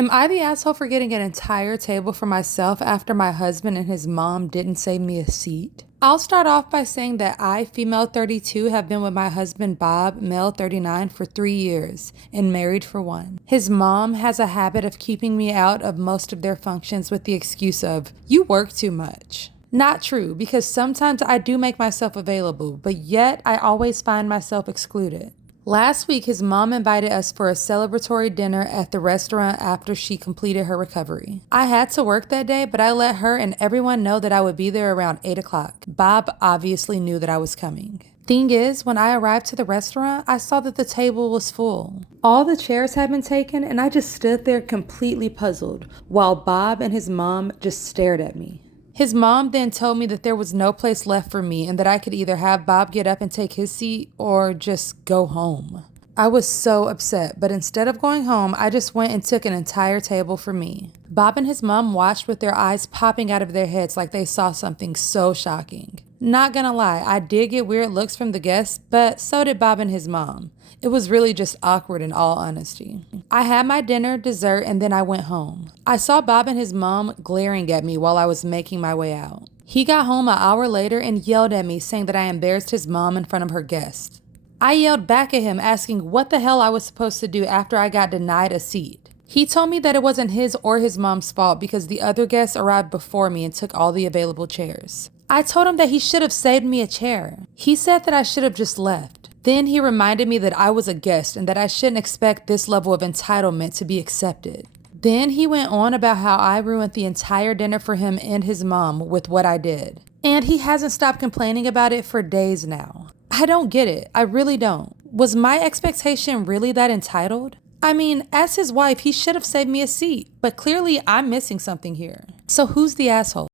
Am I the asshole for getting an entire table for myself after my husband and his mom didn't save me a seat? I'll start off by saying that I, female 32, have been with my husband Bob, male 39, for 3 years and married for 1. His mom has a habit of keeping me out of most of their functions with the excuse of, "You work too much." Not true, because sometimes I do make myself available, but yet I always find myself excluded. Last week, his mom invited us for a celebratory dinner at the restaurant after she completed her recovery. I had to work that day, but I let her and everyone know that I would be there around 8 o'clock. Bob obviously knew that I was coming. Thing is, when I arrived to the restaurant, I saw that the table was full. All the chairs had been taken, and I just stood there completely puzzled, while Bob and his mom just stared at me. His mom then told me that there was no place left for me and that I could either have Bob get up and take his seat or just go home. I was so upset, but instead of going home, I just went and took an entire table for me. Bob and his mom watched with their eyes popping out of their heads like they saw something so shocking. Not gonna lie, I did get weird looks from the guests, but so did Bob and his mom. It was really just awkward in all honesty. I had my dinner, dessert, and then I went home. I saw Bob and his mom glaring at me while I was making my way out. He got home an hour later and yelled at me saying that I embarrassed his mom in front of her guests. I yelled back at him asking what the hell I was supposed to do after I got denied a seat. He told me that it wasn't his or his mom's fault because the other guests arrived before me and took all the available chairs. I told him that he should have saved me a chair. He said that I should have just left. Then he reminded me that I was a guest and that I shouldn't expect this level of entitlement to be accepted. Then he went on about how I ruined the entire dinner for him and his mom with what I did. And he hasn't stopped complaining about it for days now. I don't get it. I really don't. Was my expectation really that entitled? I mean, as his wife, he should have saved me a seat, but clearly I'm missing something here. So who's the asshole?